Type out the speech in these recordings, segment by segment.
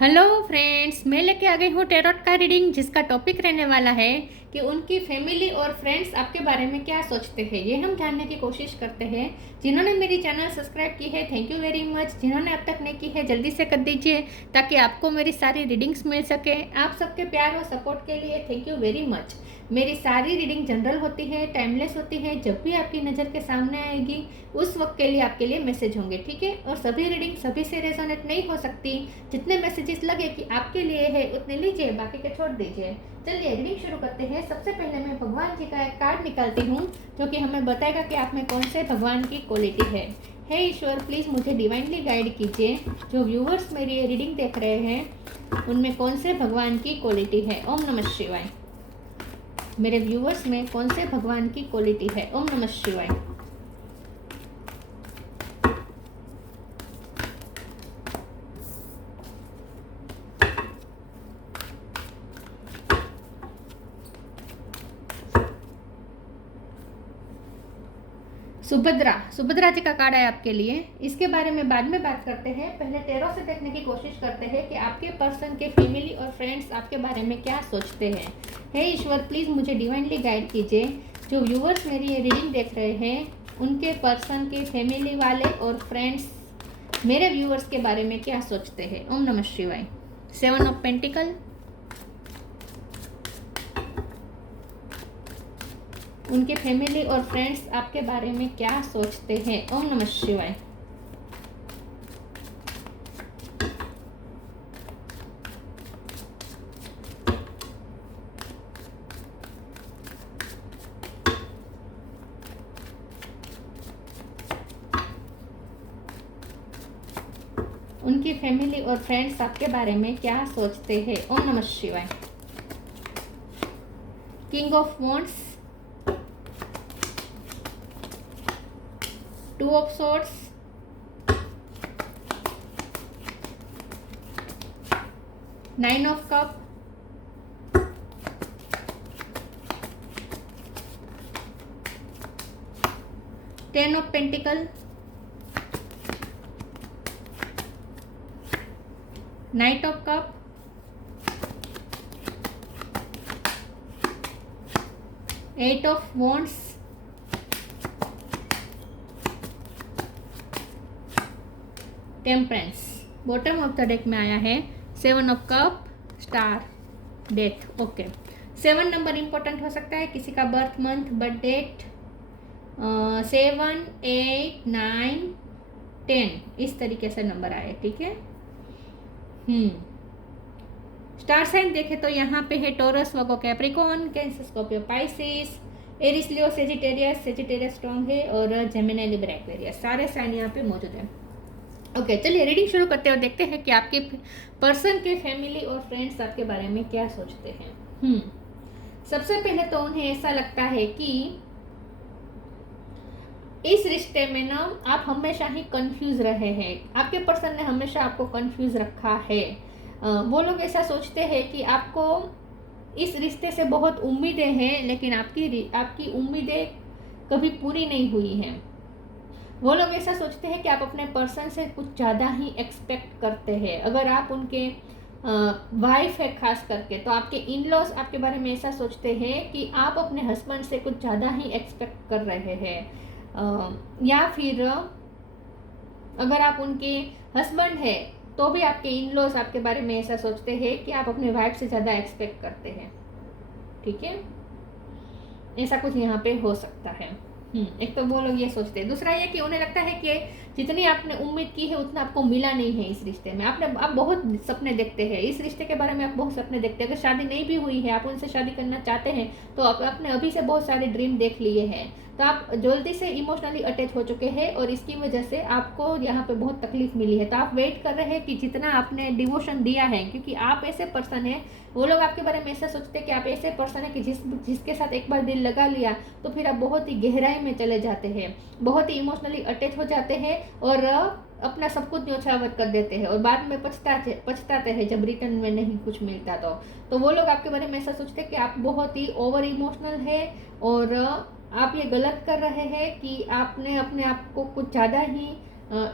Hello friends, मैं लेके आ गई हूँ टैरोट का रीडिंग, जिसका टॉपिक रहने वाला है कि उनकी फैमिली और फ्रेंड्स आपके बारे में क्या सोचते हैं। ये हम जानने की कोशिश करते हैं। जिन्होंने मेरी चैनल सब्सक्राइब की है, थैंक यू वेरी मच। जिन्होंने अब तक नहीं की है, जल्दी से कर दीजिए ताकि आपको मेरी सारी रीडिंग्स मिल सके। आप सबके प्यार और सपोर्ट के लिए थैंक यू वेरी मच। मेरी सारी रीडिंग जनरल होती है, टाइमलेस होती है। जब भी आपकी नज़र के सामने आएगी उस वक्त के लिए आपके लिए मैसेज होंगे, ठीक है। और सभी रीडिंग सभी से रेजोनेट नहीं हो सकती। जितने मैसेजेस लगे कि आपके लिए है उतने लीजिए, बाकी के छोड़ दीजिए। चलिए रीडिंग शुरू करते हैं। सबसे पहले मैं भगवान जी का एक कार्ड निकालती हूँ जो कि हमें बताएगा कि आप में कौन से भगवान की क्वालिटी है। हे ईश्वर, प्लीज़ मुझे डिवाइनली गाइड कीजिए। जो व्यूवर्स मेरी ये रीडिंग देख रहे हैं उनमें कौन से भगवान की क्वालिटी है। ओम नमः शिवाय। मेरे व्यूवर्स में कौन से भगवान की क्वालिटी है। ओम नमः शिवाय। सुभद्रा जी का कार्ड है आपके लिए। इसके बारे में बाद में बात करते हैं। पहले टैरो से देखने की कोशिश करते हैं कि आपके पर्सन के फैमिली और फ्रेंड्स आपके बारे में क्या सोचते हैं। हे ईश्वर, प्लीज़ मुझे डिवाइनली गाइड कीजिए। जो व्यूवर्स मेरी ये रीडिंग देख रहे हैं उनके पर्सन के फैमिली वाले और फ्रेंड्स मेरे व्यूवर्स के बारे में क्या सोचते हैं। ओम नमः शिवाय। 7 ऑफ पेंटिकल। उनके फैमिली और फ्रेंड्स आपके बारे में क्या सोचते हैं। ओम नमः शिवाय। उनकी फैमिली और फ्रेंड्स आपके बारे में क्या सोचते हैं। ओम नमः शिवाय। King of wands, 2 of swords, 9 of cup, 10 of pentacle, 9 of cup, 8 of wands, temperance. Bottom of the deck में आया है 7 of cup, star, death. Okay, 7 number important हो सकता है। किसी का बर्थ मंथ, बर्थ डेट 7, 8, 9, 10 इस तरीके से नंबर आए, ठीक है। स्टार साइन देखे तो यहाँ पे है Taurus, Virgo, Capricorn, Cancer, Scorpio, Pisces, Aries, Leo, Sagittarius strong है और जेमिनी, लिब्रा, एक्वेरियस, सारे साइन यहाँ पे मौजूद है। ओके, चलिए रीडिंग शुरू करते हैं और देखते हैं कि आपके पर्सन के फैमिली और फ्रेंड्स आपके बारे में क्या सोचते हैं। सबसे पहले तो उन्हें ऐसा लगता है कि इस रिश्ते में ना आप हमेशा ही कंफ्यूज रहे हैं। आपके पर्सन ने हमेशा आपको कंफ्यूज रखा है। वो लोग ऐसा सोचते हैं कि आपको इस रिश्ते से बहुत उम्मीदें हैं, लेकिन आपकी उम्मीदें कभी पूरी नहीं हुई हैं। वो लोग ऐसा सोचते हैं कि आप अपने पर्सन से कुछ ज़्यादा ही एक्सपेक्ट करते हैं। अगर आप उनके वाइफ है खास करके, तो आपके इन लॉज आपके बारे में ऐसा सोचते हैं कि आप अपने हस्बैंड से कुछ ज़्यादा ही एक्सपेक्ट कर रहे हैं। या फिर अगर आप उनके हस्बैंड है तो भी आपके इन लॉज आपके बारे में ऐसा सोचते हैं कि आप अपने वाइफ से ज़्यादा एक्सपेक्ट करते हैं, ठीक है। ऐसा कुछ यहाँ पे हो सकता है। एक तो वो लोग ये सोचते हैं। दूसरा ये कि उन्हें लगता है कि जितनी आपने उम्मीद की है उतना आपको मिला नहीं है इस रिश्ते में। आप बहुत सपने देखते हैं इस रिश्ते के बारे में, आप बहुत सपने देखते हैं। अगर शादी नहीं भी हुई है, आप उनसे शादी करना चाहते हैं, तो आपने अभी से बहुत सारे ड्रीम देख लिए हैं। तो आप जल्दी से इमोशनली अटैच हो चुके हैं और इसकी वजह से आपको यहाँ पे बहुत तकलीफ मिली है। तो आप वेट कर रहे हैं कि जितना आपने डिवोशन दिया है, क्योंकि आप ऐसे पर्सन हैं, वो लोग आपके बारे में ऐसा सोचते हैं कि आप ऐसे पर्सन है कि जिसके साथ एक बार दिल लगा लिया तो फिर आप बहुत ही गहराई में चले जाते हैं, बहुत ही इमोशनली अटैच हो जाते हैं और अपना सब कुछ न्योछावर कर देते हैं और बाद में पछताते हैं जब रिटर्न में नहीं कुछ मिलता। तो वो लोग आपके बारे में ऐसा सोचते हैं कि आप बहुत ही ओवर इमोशनल है और आप ये गलत कर रहे हैं कि आपने अपने आप को कुछ ज़्यादा ही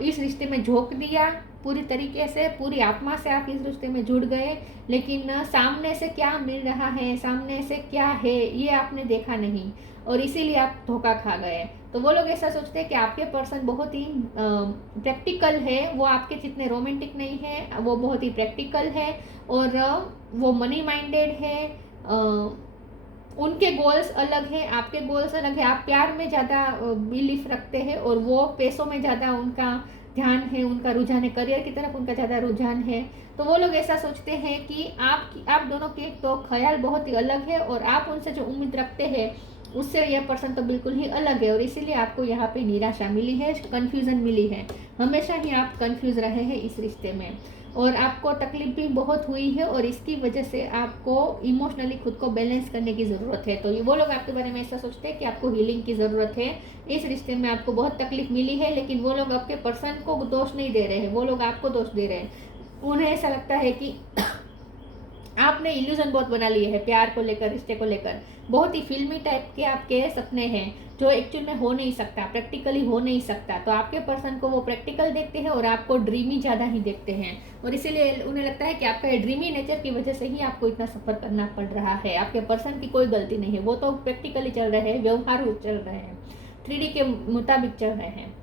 इस रिश्ते में झोंक दिया, पूरी तरीके से, पूरी आत्मा से आप इस रिश्ते में जुड़ गए, लेकिन सामने से क्या मिल रहा है, सामने से क्या है, ये आपने देखा नहीं और इसीलिए आप धोखा खा गए। तो वो लोग ऐसा सोचते हैं कि आपके पर्सन बहुत ही प्रैक्टिकल है, वो आपके जितने रोमांटिक नहीं है, वो बहुत ही प्रैक्टिकल है और वो मनी माइंडेड है। उनके गोल्स अलग हैं, आपके गोल्स अलग है। आप प्यार में ज़्यादा बिलीफ रखते हैं और वो पैसों में ज़्यादा उनका ध्यान है, उनका रुझान है, करियर की तरफ उनका ज़्यादा रुझान है। तो वो लोग ऐसा सोचते हैं कि आप दोनों के तो ख्याल बहुत ही अलग है और आप उनसे जो उम्मीद रखते हैं उससे यह पर्सन तो बिल्कुल ही अलग है और इसीलिए आपको यहाँ पे निराशा मिली है, कन्फ्यूज़न मिली है। हमेशा ही आप कन्फ्यूज़ रहे हैं इस रिश्ते में और आपको तकलीफ भी बहुत हुई है और इसकी वजह से आपको इमोशनली खुद को बैलेंस करने की ज़रूरत है। तो वो लोग आपके बारे में ऐसा सोचते हैं कि आपको हीलिंग की ज़रूरत है। इस रिश्ते में आपको बहुत तकलीफ मिली है, लेकिन वो लोग आपके पर्सन को दोष नहीं दे रहे हैं, वो लोग आपको दोष दे रहे हैं। उन्हें ऐसा लगता है कि आपने इल्यूजन बहुत बना लिए है प्यार को लेकर, रिश्ते को लेकर। बहुत ही फिल्मी टाइप के आपके सपने हैं जो एक्चुअल में हो नहीं सकता, प्रैक्टिकली हो नहीं सकता। तो आपके पर्सन को वो प्रैक्टिकल देखते हैं और आपको ड्रीमी ज़्यादा ही देखते हैं और इसीलिए उन्हें लगता है कि आपका ये ड्रीमी नेचर की वजह से ही आपको इतना सफ़र करना पड़ रहा है। आपके पर्सन की कोई गलती नहीं है, वो तो प्रैक्टिकली चल रहे हैं, व्यवहार चल रहे हैं, 3D के मुताबिक चल रहे हैं।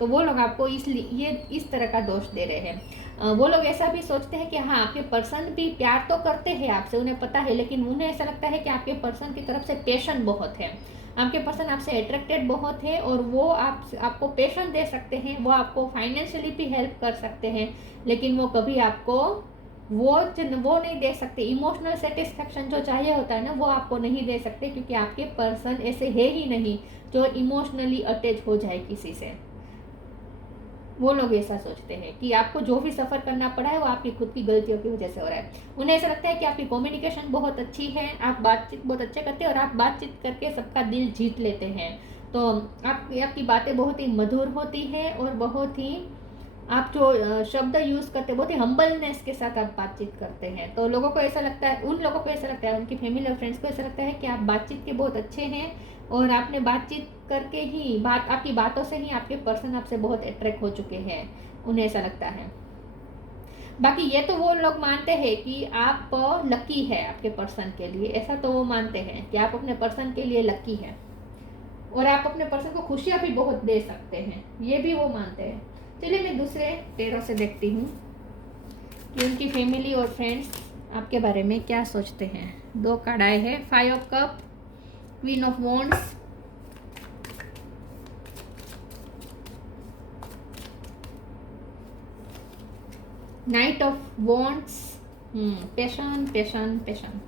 तो वो लोग आपको इसलिए ये इस तरह का दोष दे रहे हैं। वो लोग ऐसा भी सोचते हैं कि हाँ, आपके पर्सन भी प्यार तो करते हैं आपसे, उन्हें पता है, लेकिन उन्हें ऐसा लगता है कि आपके पर्सन की तरफ से पैशन बहुत है, आपके पर्सन आपसे अट्रैक्टेड बहुत है और वो आपको पैशन दे सकते हैं, वो आपको फाइनेंशियली भी हेल्प कर सकते हैं, लेकिन वो कभी आपको वो नहीं दे सकते। इमोशनल सेटिस्फेक्शन जो चाहिए होता है ना, वो आपको नहीं दे सकते, क्योंकि आपके पर्सन ऐसे है ही नहीं जो इमोशनली अटैच हो जाए किसी से। वो लोग ऐसा सोचते हैं कि आपको जो भी सफ़र करना पड़ा है वो आपकी खुद की गलतियों की वजह से हो रहा है। उन्हें ऐसा लगता है कि आपकी कम्युनिकेशन बहुत अच्छी है, आप बातचीत बहुत अच्छे करते हैं और आप बातचीत करके सबका दिल जीत लेते हैं। तो आपकी बातें बहुत ही मधुर होती हैं और बहुत ही आप जो शब्द यूज़ करते हैं बहुत ही हम्बलनेस के साथ आप बातचीत करते हैं। तो लोगों को ऐसा लगता है, उन लोगों को ऐसा लगता है, उनकी फैमिली और फ्रेंड्स को ऐसा लगता है कि आप बातचीत के बहुत अच्छे हैं और आपने बातचीत करके ही आपकी बातों से ही आपके पर्सन आपसे बहुत अट्रैक्ट हो चुके हैं, उन्हें ऐसा लगता है। बाकी ये तो वो लोग मानते हैं कि आप लकी है आपके पर्सन के लिए, ऐसा तो वो मानते हैं कि आप अपने पर्सन के लिए लकी हैं और आप अपने पर्सन को खुशियाँ भी बहुत दे सकते हैं, ये भी वो मानते हैं। चलिए मैं दूसरे टेरो से देखती हूँ कि उनकी फैमिली और फ्रेंड्स आपके बारे में क्या सोचते हैं। 2 कार्ड आए हैं, 5 of cup, queen of wands, night of wands, passion passion passion,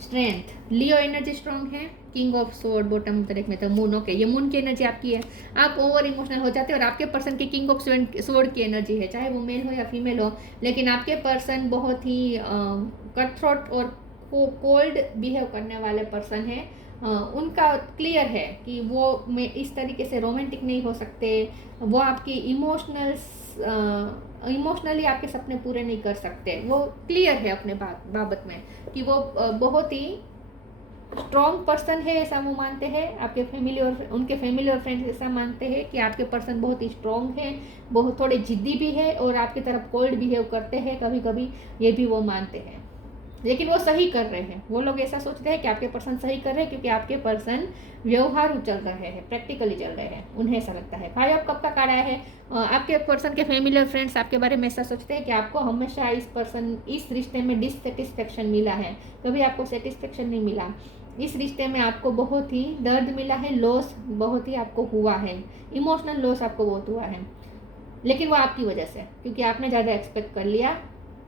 strength, Leo energy strong है, किंग ऑफ सोर्ड बॉटम उधर एक में था, मून। ओके, ये मून की एनर्जी आपकी है, आप ओवर इमोशनल हो जाते हैं और आपके पर्सन की किंग ऑफ सोर्ड की एनर्जी है, चाहे वो मेल हो या फीमेल हो, लेकिन आपके पर्सन बहुत ही कट थ्रोट और कोल्ड बिहेव करने वाले पर्सन है। उनका क्लियर है कि वो इस तरीके से रोमांटिक नहीं हो सकते, वो आपकी इमोशनली आपके सपने पूरे नहीं कर सकते। वो क्लियर है अपने बाबत में कि वो बहुत ही स्ट्रॉन्ग पर्सन है, ऐसा वो मानते हैं। आपके फैमिली और उनके फैमिली और फ्रेंड्स ऐसा मानते हैं कि आपके पर्सन बहुत ही स्ट्रॉन्ग है, बहुत थोड़े जिद्दी भी है और आपकी तरफ कोल्ड बिहेव करते हैं कभी कभी, ये भी वो मानते हैं। लेकिन वो सही कर रहे हैं, वो लोग ऐसा सोचते हैं कि आपके पर्सन सही कर रहे हैं क्योंकि आपके पर्सन व्यवहार चल रहे हैं, प्रैक्टिकली चल रहे हैं, उन्हें ऐसा लगता है। 5 ऑफ कप का कार्ड आया है, आपके पर्सन के फैमिली और फ्रेंड्स आपके बारे में ऐसा सोचते हैं कि आपको हमेशा इस रिश्ते में डिससेटिस्फेक्शन मिला है, कभी आपको सेटिस्फेक्शन नहीं मिला। इस रिश्ते में आपको बहुत ही दर्द मिला है, लॉस बहुत ही आपको हुआ है, इमोशनल लॉस आपको बहुत हुआ है, लेकिन वो आपकी वजह से, क्योंकि आपने ज़्यादा एक्सपेक्ट कर लिया।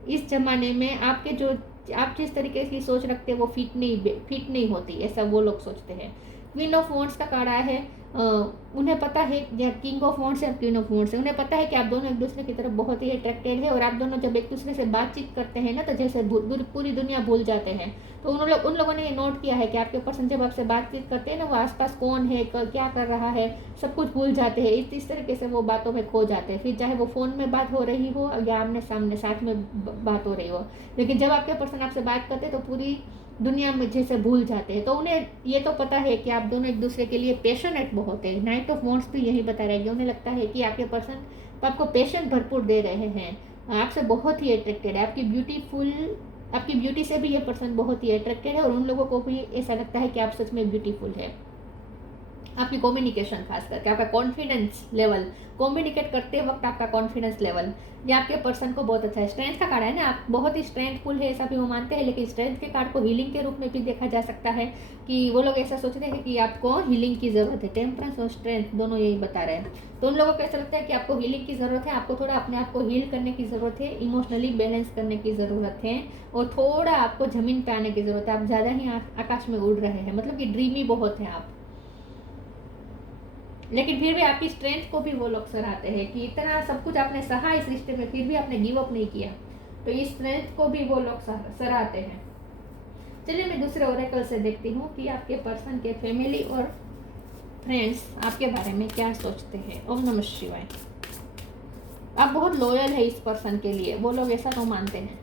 इस ज़माने में आप जिस तरीके की सोच रखते हैं वो फिट नहीं होती, ऐसा वो लोग सोचते हैं। क्वीन ऑफ वॉन्ड्स का कार्ड आया है, उन्हें पता है, या किंग ऑफ वॉन्ड्स या क्वीन ऑफ वॉन्ड्स है, उन्हें पता है कि आप दोनों एक दूसरे की तरफ बहुत ही अट्रैक्टेड है और आप दोनों जब एक दूसरे से बातचीत करते हैं ना, तो जैसे पूरी दुनिया भूल जाते हैं। तो उन लोगों ने ये नोट किया है कि आपके पर्सन जब आपसे बातचीत करते हैं ना, वो आसपास कौन है, क्या कर रहा है, सब कुछ भूल जाते हैं। इस तरीके से वो बातों में खो जाते हैं, फिर चाहे वो फ़ोन में बात हो रही हो या आमने सामने साथ में बात हो रही हो। लेकिन जब आपके पर्सन आपसे बात करते हैं तो पूरी दुनिया में जैसे भूल जाते हैं। तो उन्हें ये तो पता है कि आप दोनों एक दूसरे के लिए पैशनेट बहुत है। नाइट ऑफ वॉन्ड्स भी यही बता रहेगी, उन्हें लगता है कि आपके पर्सन तो आपको पेशेंस भरपूर दे रहे हैं, आपसे बहुत ही अट्रैक्टेड है, आपकी ब्यूटी से भी ये पर्सन बहुत ही अट्रैक्टेड है, और उन लोगों को भी ऐसा लगता है कि आप सच में ब्यूटीफुल है। आपकी कम्युनिकेशन, खास करके आपका कॉन्फिडेंस लेवल, कम्युनिकेट करते वक्त आपका कॉन्फिडेंस लेवल, ये आपके पर्सन को बहुत अच्छा है। स्ट्रेंथ का कार्ड है ना, आप बहुत ही स्ट्रेंथफुल है ऐसा भी वो मानते हैं, लेकिन स्ट्रेंथ के कार्ड को हीलिंग के रूप में भी देखा जा सकता है कि वो लोग ऐसा सोचते हैं कि आपको हीलिंग की ज़रूरत है। टेम्परेंस और स्ट्रेंथ दोनों यही बता रहे हैं। तो उन लोगों को ऐसा लगता है कि आपको हीलिंग की ज़रूरत है, आपको थोड़ा अपने आप को हील करने की ज़रूरत है, इमोशनली बैलेंस करने की ज़रूरत है, और थोड़ा आपको ज़मीन पे आने की ज़रूरत है। आप ज़्यादा ही आकाश में उड़ रहे हैं, मतलब कि ड्रीमी बहुत है आप, लेकिन फिर भी आपकी स्ट्रेंथ को भी वो लोग सराहते हैं कि इतना सब कुछ आपने सहा इस रिश्ते में, फिर भी आपने गिव अप नहीं किया, तो इस स्ट्रेंथ को भी वो लोग सराहते हैं। चलिए मैं दूसरे ओरेकल से देखती हूँ कि आपके पर्सन के फैमिली और फ्रेंड्स आपके बारे में क्या सोचते हैं। ओम नमः शिवाय। आप बहुत लॉयल है इस पर्सन के लिए, वो लोग ऐसा तो मानते हैं।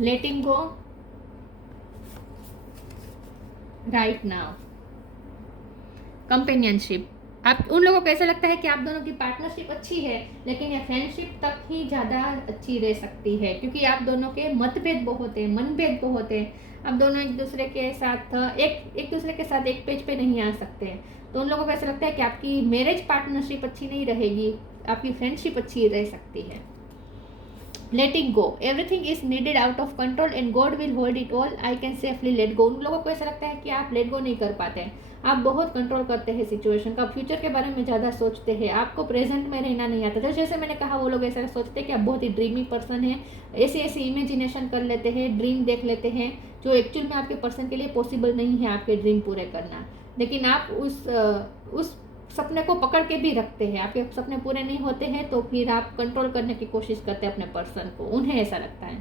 लेटिंग गो राइट नाउ, कंपेनियनशिप। आप उन लोगों को ऐसा लगता है कि आप दोनों की पार्टनरशिप अच्छी है, लेकिन ये फ्रेंडशिप तक ही ज़्यादा अच्छी रह सकती है, क्योंकि आप दोनों के मतभेद बहुत है, मनभेद बहुत है। आप दोनों एक दूसरे के साथ एक पेज पे नहीं आ सकते। तो उन लोगों को ऐसा लगता है कि आपकी मैरिज पार्टनरशिप अच्छी नहीं रहेगी, आपकी फ्रेंडशिप अच्छी रह सकती है। Letting go, everything is needed out of control and God will hold it all, I can safely let go. उन लोगों को ऐसा लगता है कि आप लेट गो नहीं कर पाते, आप बहुत कंट्रोल करते हैं सिचुएशन का, फ्यूचर के बारे में ज़्यादा सोचते हैं, आपको प्रेजेंट में रहना नहीं आता। तो जैसे मैंने कहा, वो लोग ऐसा सोचते हैं कि आप बहुत ही ड्रीमी पर्सन हैं, ऐसी इमेजिनेशन कर लेते हैं, ड्रीम देख लेते हैं, जो एक्चुअल में आपके पर्सन के लिए पॉसिबल नहीं है आपके ड्रीम पूरे करना, लेकिन आप उस सपने को पकड़ के भी रखते हैं। आपके सपने पूरे नहीं होते हैं तो फिर आप कंट्रोल करने की कोशिश करते हैं अपने पर्सन को, उन्हें ऐसा लगता है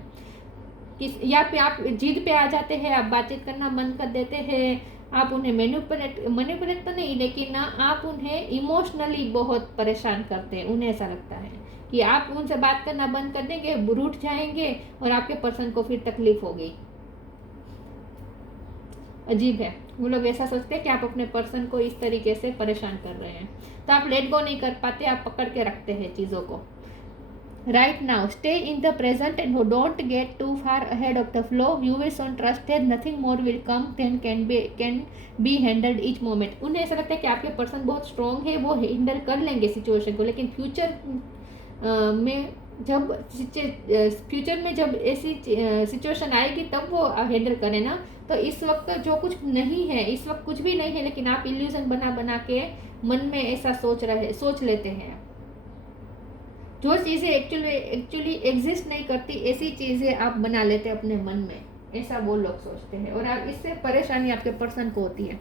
कि या फिर आप जिद पे आ जाते हैं, आप बातचीत करना बंद कर देते हैं, आप उन्हें मैनिपुलेट तो नहीं, लेकिन आप उन्हें इमोशनली बहुत परेशान करते हैं। उन्हें ऐसा लगता है कि आप उनसे बात करना बंद कर देंगे, रूठ जाएंगे, और आपके पर्सन को फिर तकलीफ होगी। अजीब है, वो लोग ऐसा सोचते हैं कि आप अपने पर्सन को इस तरीके से परेशान कर रहे हैं, तो आप लेट गो नहीं कर पाते, आप पकड़ के रखते हैं चीज़ों को। Right now stay in the present and don't get too far ahead of the flow, you will untrusted, nothing more will come than can be handled each moment. उन्हें ऐसा लगता है कि आपके पर्सन बहुत स्ट्रॉन्ग है, वो handle कर लेंगे सिचुएशन को, लेकिन फ्यूचर में जब ऐसी सिचुएशन आएगी तब वो हैंडल करें ना। तो इस वक्त जो कुछ नहीं है, इस वक्त कुछ भी नहीं है, लेकिन आप इल्यूजन बना के मन में ऐसा सोच लेते हैं। जो चीज़ें एक्चुअली एग्जिस्ट नहीं करती, ऐसी चीज़ें आप बना लेते हैं अपने मन में, ऐसा वो लोग सोचते हैं, और आप इससे परेशानी आपके पर्सन को होती है।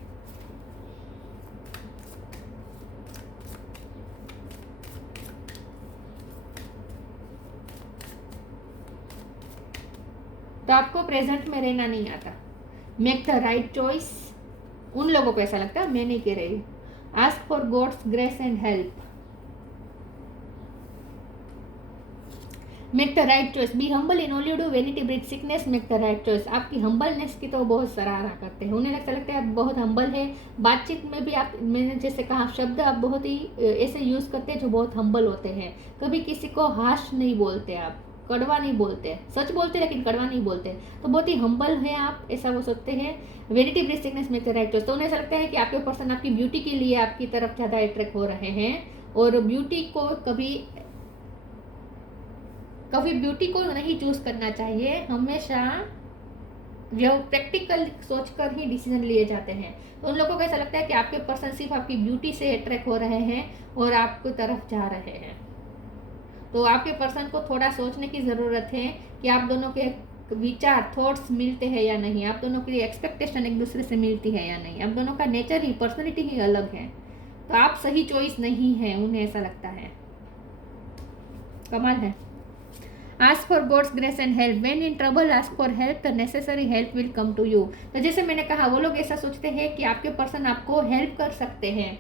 तो आपको प्रेजेंट में रहना नहीं आता। मेक द राइट चॉइस, उन लोगों को ऐसा लगता है, मैं नहीं कह रही। Ask for God's grace and help, make the right choice, be humble in all you do, vanity breed sickness, make the right choice. आपकी हम्बलनेस की तो बहुत सराहना करते हैं, उन्हें ऐसा लगता है आप बहुत हम्बल है। बातचीत में भी आप, मैंने जैसे कहा, शब्द आप बहुत ही ऐसे यूज़ करते हैं जो बहुत हम्बल होते हैं। कभी किसी को हाश नहीं बोलते, आप कड़वा नहीं बोलते, सच बोलते लेकिन कड़वा नहीं बोलते, तो बहुत ही हम्बल है आप, ऐसा वो सोचते हैं। Vanity breed sickness, make the right choice. तो उन्हें ऐसा लगता है कि आपके पर्सन आपकी ब्यूटी के लिए आपकी तरफ ज़्यादा अट्रैक्ट हो रहे हैं, और ब्यूटी को कभी ब्यूटी को नहीं चूज करना चाहिए, हमेशा जो प्रैक्टिकल सोचकर ही डिसीजन लिए जाते हैं। तो उन लोगों को ऐसा लगता है कि आपके पर्सन सिर्फ आपकी ब्यूटी से अट्रैक्ट हो रहे हैं और आपकी तरफ जा रहे हैं। तो आपके पर्सन को थोड़ा सोचने की ज़रूरत है कि आप दोनों के विचार, थॉट्स मिलते हैं या नहीं, आप दोनों की एक्सपेक्टेशन एक दूसरे से मिलती है या नहीं, आप दोनों का नेचर ही, पर्सनैलिटी ही अलग है, तो आप सही चॉइस नहीं है, उन्हें ऐसा लगता है। कमाल है। Ask for God's grace and help, when in trouble ask for help, the necessary help will come to you. तो जैसे मैंने कहा, वो लोग ऐसा सोचते हैं कि आपके पर्सन आपको हेल्प कर सकते हैं,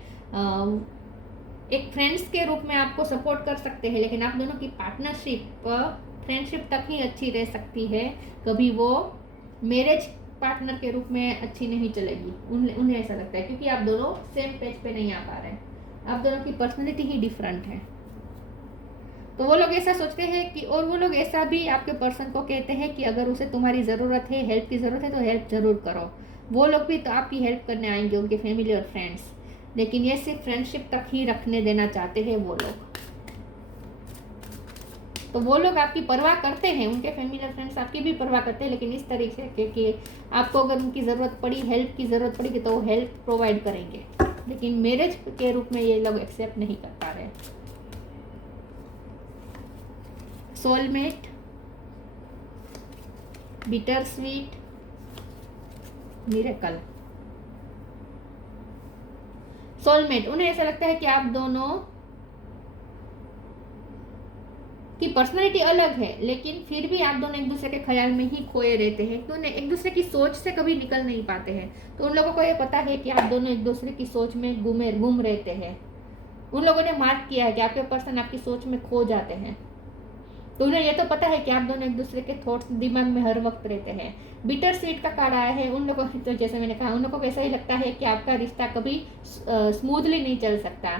एक फ्रेंड्स के रूप में आपको सपोर्ट कर सकते हैं, लेकिन आप दोनों की पार्टनरशिप फ्रेंडशिप तक ही अच्छी रह सकती है, कभी वो मैरिज पार्टनर के रूप में अच्छी नहीं चलेगी। उन्हें ऐसा लगता है, क्योंकि आप दोनों सेम पेज पे नहीं आ पा रहे हैं, आप दोनों की पर्सनैलिटी ही डिफरेंट है। तो वो लोग ऐसा सोचते हैं कि, और वो लोग ऐसा भी आपके पर्सन को कहते हैं कि अगर उसे तुम्हारी ज़रूरत है, हेल्प की ज़रूरत है, तो हेल्प ज़रूर करो। वो लोग भी तो आपकी हेल्प करने आएंगे, उनके फैमिली और फ्रेंड्स, लेकिन ये सिर्फ फ्रेंडशिप तक ही रखने देना चाहते हैं वो लोग। तो वो लोग आपकी परवाह करते हैं, उनके फैमिली और फ्रेंड्स आपकी भी परवाह करते हैं, लेकिन इस तरीके से कि आपको अगर उनकी ज़रूरत पड़ी, हेल्प की ज़रूरत पड़ेगी, तो वो हेल्प प्रोवाइड करेंगे, लेकिन मैरिज के रूप में ये लोग एक्सेप्ट नहीं कर पा रहे। Soulmate, bitter sweet, miracle. Soulmate, उन्हें ऐसा लगता है कि आप दोनों की पर्सनालिटी अलग है, लेकिन फिर भी आप दोनों एक दूसरे के ख्याल में ही खोए रहते हैं, तो उन्हें एक दूसरे की सोच से कभी निकल नहीं पाते हैं। तो उन लोगों को ये पता है कि आप दोनों एक दूसरे की सोच में गुम रहते हैं। उन लोगों ने मार्क किया है कि आपके पर्सन आपकी सोच में खो जाते हैं, तो उन्हें ये तो पता है कि आप दोनों एक दूसरे के थॉट्स दिमाग में हर वक्त रहते हैं। बिटर स्वीट का कार्ड आया है, उन लोगों को, तो जैसे मैंने कहा, उन लोगों को ऐसा ही लगता है कि आपका रिश्ता कभी स्मूथली नहीं चल सकता।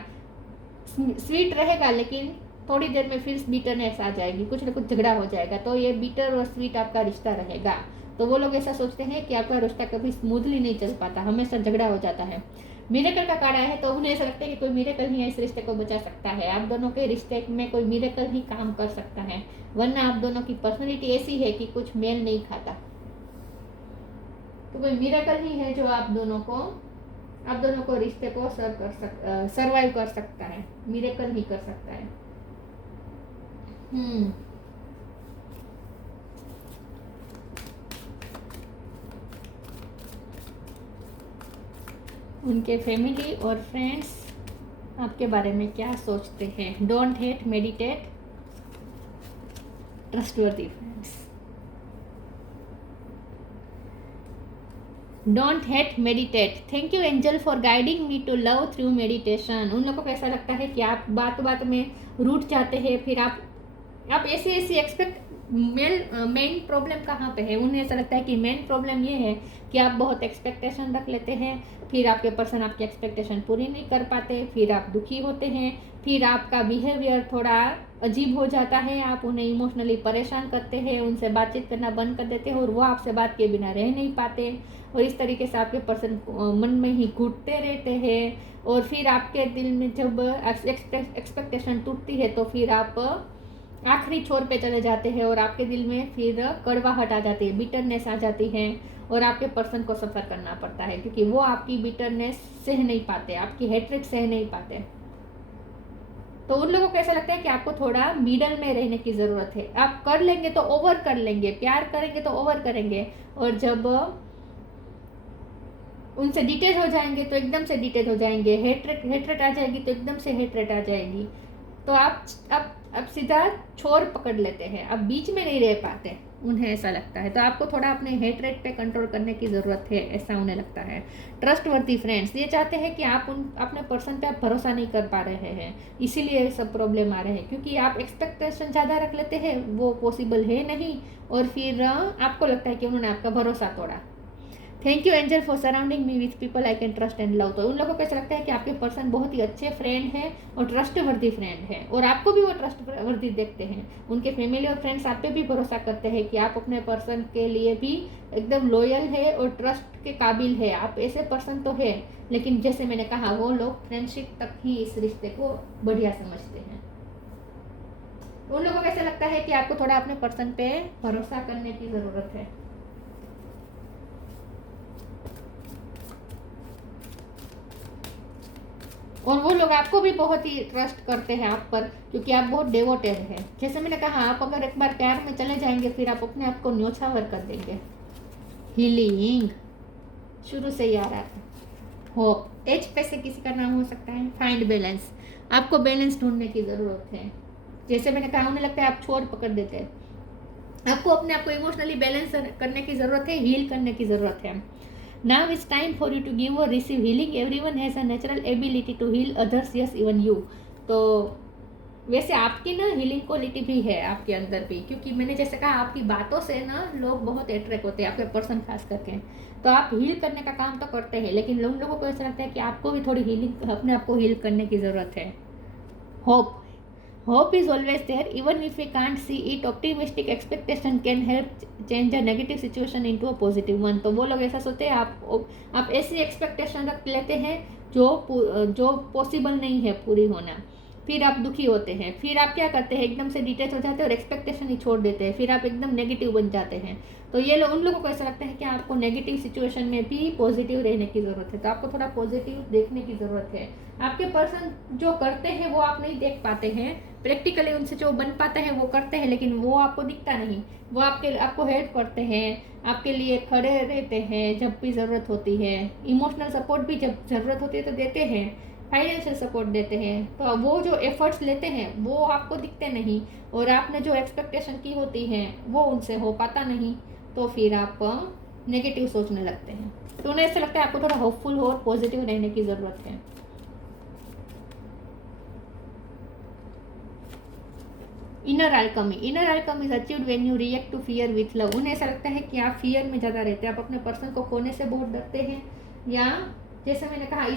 स्वीट रहेगा, लेकिन थोड़ी देर में फिर बिटरनेस आ जाएगी, कुछ ना कुछ झगड़ा हो जाएगा, तो ये बिटर और स्वीट आपका रिश्ता रहेगा। तो वो लोग ऐसा सोचते हैं कि आपका रिश्ता कभी स्मूथली नहीं चल पाता, हमेशा झगड़ा हो जाता है। मिरेकल का कार्ड आया है, तो उन्हें ऐसा लगता है कि कोई मिरेकल ही इस रिश्ते को बचा सकता है, आप दोनों के रिश्ते में कोई मिरेकल ही काम कर सकता है, वरना आप दोनों की पर्सनैलिटी ऐसी है कि कुछ मेल नहीं खाता। तो कोई मिरेकल ही है जो आप दोनों को रिश्ते को सर्वाइव कर सकता है, मिरेकल ही कर सकता है। उनके फैमिली और फ्रेंड्स आपके बारे में क्या सोचते हैं? Don't hate, meditate, trustworthy friends. Don't hate, meditate. Thank you angel for guiding me to love through meditation. उन लोगों को ऐसा लगता है कि आप बात बात में रूठ जाते हैं, फिर आप ऐसी एक्सपेक्ट मेन प्रॉब्लम कहाँ पे है? उन्हें ऐसा लगता है कि मेन प्रॉब्लम ये है कि आप बहुत एक्सपेक्टेशन रख लेते हैं, फिर आपके पर्सन आपकी एक्सपेक्टेशन पूरी नहीं कर पाते, फिर आप दुखी होते हैं, फिर आपका बिहेवियर थोड़ा अजीब हो जाता है, आप उन्हें इमोशनली परेशान करते हैं, उनसे बातचीत करना बंद कर देते हैं और वो आपसे बात किए बिना रह नहीं पाते, और इस तरीके से आपके पर्सन मन में ही घुटते रहते हैं, और फिर आपके दिल में जब एक्सपेक्टेशन टूटती है तो फिर आप आखिरी छोर पे चले जाते हैं और आपके दिल में फिर कड़वाहट आ जाती है, बिटरनेस आ जाती है, और आपके पर्सन को सफ़र करना पड़ता है, क्योंकि वो आपकी बिटरनेस सह नहीं पाते, आपकी हेट्रेड सह नहीं पाते। तो उन लोगों को ऐसा लगता है कि आपको थोड़ा मिडल में रहने की ज़रूरत है, आप कर लेंगे तो ओवर कर लेंगे, प्यार करेंगे तो ओवर करेंगे, और जब उनसे डिटेच हो जाएंगे तो एकदम से डिटेच हो जाएंगे, हेट्रेड आ जाएगी तो एकदम से हेट्रेड आ जाएगी, तो आप सीधा छोर पकड़ लेते हैं, आप बीच में नहीं रह पाते, उन्हें ऐसा लगता है। तो आपको थोड़ा अपने हेट्रेड पे कंट्रोल करने की ज़रूरत है, ऐसा उन्हें लगता है। ट्रस्टवर्दी फ्रेंड्स, ये चाहते हैं कि आप अपने पर्सन पे आप भरोसा नहीं कर पा रहे हैं, इसीलिए सब प्रॉब्लम आ रहे हैं, क्योंकि आप एक्सपेक्टेशन ज़्यादा रख लेते हैं, वो पॉसिबल है नहीं, और फिर आपको लगता है कि उन्होंने आपका भरोसा तोड़ा। Thank you angel for surrounding me with people I can trust and love. तो उन लोगों को ऐसा लगता है कि आपके पर्सन बहुत ही अच्छे फ्रेंड हैं और ट्रस्टवर्दी फ्रेंड है, और आपको भी वो ट्रस्टवर्दी देखते हैं, उनके फैमिली और फ्रेंड्स आप पे भी भरोसा करते हैं कि आप अपने पर्सन के लिए भी एकदम लॉयल है और ट्रस्ट के काबिल है, आप ऐसे पर्सन तो है, लेकिन जैसे मैंने कहा वो लोग फ्रेंडशिप तक ही इस रिश्ते को बढ़िया समझते हैं। उन लोगों को ऐसा लगता है कि आपको थोड़ा अपने पर्सन पे भरोसा करने की ज़रूरत है। और वो लोग आपको भी बहुत ही ट्रस्ट करते हैं आप पर, क्योंकि आप बहुत डेवोटेड हैं। जैसे मैंने कहा, आप अगर एक बार प्यार में चले जाएंगे फिर आप अपने आप को न्योछावर कर देंगे। हीलिंग शुरू से ही आ रहा है। होप, एच पे से किसी का नाम हो सकता है। फाइंड बैलेंस, आपको बैलेंस ढूंढने की ज़रूरत है। जैसे मैंने कहा, उन्हें लगता है आप छोर पकड़ देते हैं, आपको अपने आप को इमोशनली बैलेंस करने की ज़रूरत है, हील करने की ज़रूरत है। Now it's time for you to give or receive healing. Everyone has a natural ability to heal others, yes, even you. तो वैसे आपकी ना हीलिंग क्वालिटी भी है आपके अंदर भी, क्योंकि मैंने जैसे कहा आपकी बातों से ना लोग बहुत अट्रैक्ट होते हैं, आपके पर्सन खास करके। तो आप हील करने का काम तो करते हैं, लेकिन उन लोगों को ऐसा लगता है कि आपको भी थोड़ी हीलिंग, अपने आप को हील करने की ज़रूरत है। Hope is always there even if we can't see it. Optimistic expectation can help change a negative situation into a positive one. तो वो लोग ऐसा सोचते हैं, आप ऐसी एक्सपेक्टेशन रख लेते हैं जो पॉसिबल नहीं है पूरी होना, फिर आप दुखी होते हैं, फिर आप क्या करते हैं, एकदम से डिटेच हो जाते हैं और एक्सपेक्टेशन ही छोड़ देते हैं, फिर आप एकदम नेगेटिव बन जाते हैं। तो ये लोग, उन लोगों को ऐसा लगता है कि आपको नेगेटिव सिचुएशन में भी पॉजिटिव रहने की ज़रूरत है। तो आपको थोड़ा पॉजिटिव देखने की ज़रूरत है। आपके पर्सन जो करते हैं वो आप नहीं देख पाते हैं, प्रैक्टिकली उनसे जो बन पाता है वो करते हैं, लेकिन वो आपको दिखता नहीं। वो आपको हेल्प करते हैं, आपके लिए खड़े रहते हैं जब भी ज़रूरत होती है, इमोशनल सपोर्ट भी जब ज़रूरत होती है तो देते हैं, फाइनेंशियल सपोर्ट देते हैं। तो वो जो एफर्ट्स लेते हैं वो आपको दिखते नहीं, और आपने जो एक्सपेक्टेशन की होती है वो उनसे हो पाता नहीं, तो फिर आप नेगेटिव सोचने लगते हैं। तो उन्हें ऐसा लगता है आपको थोड़ा होपफुल हो और पॉजिटिव रहने की ज़रूरत है। Inner alchemy is achieved when you react to fear with love. उन्हें ऐसा लगता है कि आप फियर में ज़्यादा रहते हैं, आप अपने पर्सन को खोने से बहुत डरते हैं, या जैसे मैंने कहा,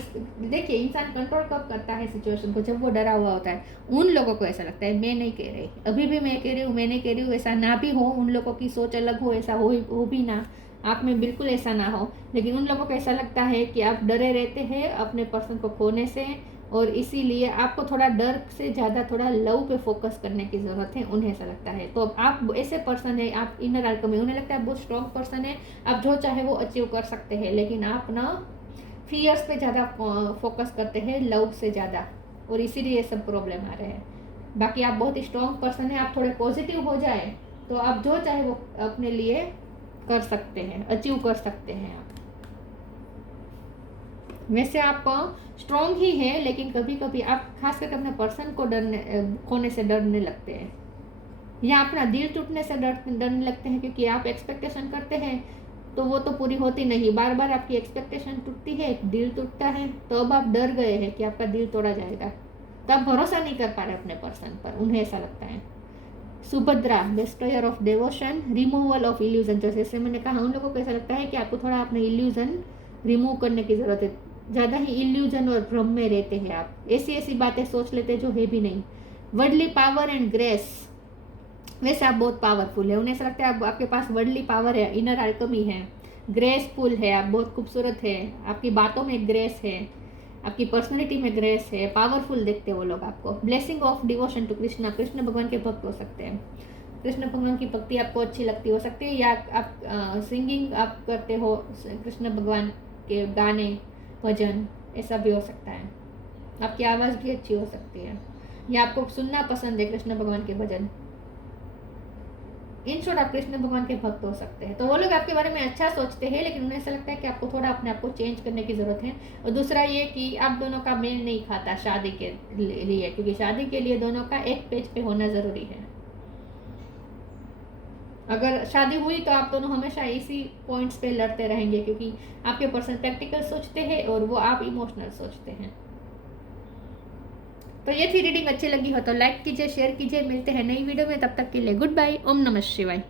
देखिए इंसान कंट्रोल कब करता है सिचुएशन को, जब वो डरा हुआ होता है। उन लोगों को ऐसा लगता है, मैं नहीं कह रही, अभी भी मैं कह रही हूँ, मैं नहीं कह रही हूँ, ऐसा ना भी हो, उन लोगों की सोच अलग हो, ऐसा हो भी ना, आप में बिल्कुल ऐसा ना हो, लेकिन उन लोगों को ऐसा लगता है कि आप डरे रहते हैं अपने पर्सन को खोने से, और इसीलिए आपको थोड़ा डर से ज़्यादा थोड़ा लव पे फोकस करने की ज़रूरत है, उन्हें ऐसा लगता है। तो आप ऐसे पर्सन है, आप इनर अल्केमी, उन्हें लगता है बहुत स्ट्रॉन्ग पर्सन है, आप जो चाहे वो अचीव कर सकते हैं, लेकिन आप ना फियर्स पे ज़्यादा फोकस करते हैं लव से ज़्यादा, और इसीलिए ये सब प्रॉब्लम आ रहे हैं। बाकी आप बहुत स्ट्रॉन्ग पर्सन है, आप थोड़े पॉजिटिव हो जाए तो आप जो चाहे वो अपने लिए कर सकते हैं, अचीव कर सकते हैं आप। वैसे आप स्ट्रॉन्ग ही हैं, लेकिन कभी कभी आप खास करके अपने पर्सन को खोने से डरने लगते हैं, या अपना दिल टूटने से डरने लगते हैं, क्योंकि आप एक्सपेक्टेशन करते हैं तो वो तो पूरी होती नहीं, बार बार आपकी एक्सपेक्टेशन टूटती है, दिल टूटता है, तो अब आप डर गए हैं कि आपका दिल तोड़ा जाएगा, तो आप भरोसा नहीं कर पा रहे अपने पर्सन पर, उन्हें ऐसा लगता है। Subhadra, destroyer of devotion, removal of illusion. जैसे मैंने कहा, उन लोगों को ऐसा लगता है कि आपको थोड़ा अपने इल्यूजन रिमूव करने की ज़रूरत है, ज़्यादा ही इल्यूजन और भ्रम में रहते हैं आप, ऐसी ऐसी बातें सोच लेते हैं जो है भी नहीं। वर्ल्डली पावर एंड ग्रेस, वैसे आप बहुत पावरफुल है, उन्हें ऐसा लगता है आपके पास वर्ल्डली पावर है, इनर अल्केमी है, ग्रेसफुल है, आप बहुत खूबसूरत है, आपकी बातों में ग्रेस है, आपकी पर्सनैलिटी में ग्रेस है, पावरफुल देखते हैं वो लोग आपको। Blessing of devotion to Krishna, Krishna भगवान के भक्त हो सकते हैं, कृष्ण भगवान की भक्ति आपको अच्छी लगती हो सकती है, या आप सिंगिंग आप करते हो कृष्ण भगवान के गाने भजन, ऐसा भी हो सकता है, आपकी आवाज़ भी अच्छी हो सकती है, या आपको सुनना पसंद है कृष्ण भगवान के भजन। इन शॉर्ट आप कृष्ण भगवान के भक्त हो सकते हैं। तो वो लोग आपके बारे में अच्छा सोचते हैं, लेकिन उन्हें ऐसा लगता है कि आपको थोड़ा अपने आप को चेंज करने की ज़रूरत है। और दूसरा ये कि आप दोनों का मेल नहीं खाता शादी के लिए, क्योंकि शादी के लिए दोनों का एक पेज पे होना ज़रूरी है। अगर शादी हुई तो आप दोनों हमेशा इसी पॉइंट्स पे लड़ते रहेंगे, क्योंकि आपके पर्सन प्रैक्टिकल सोचते हैं और वो आप इमोशनल सोचते हैं। तो ये थी रीडिंग, अच्छी लगी हो तो लाइक कीजिए, शेयर कीजिए, मिलते हैं नई वीडियो में, तब तक के लिए गुड बाय, ओम नमः शिवाय।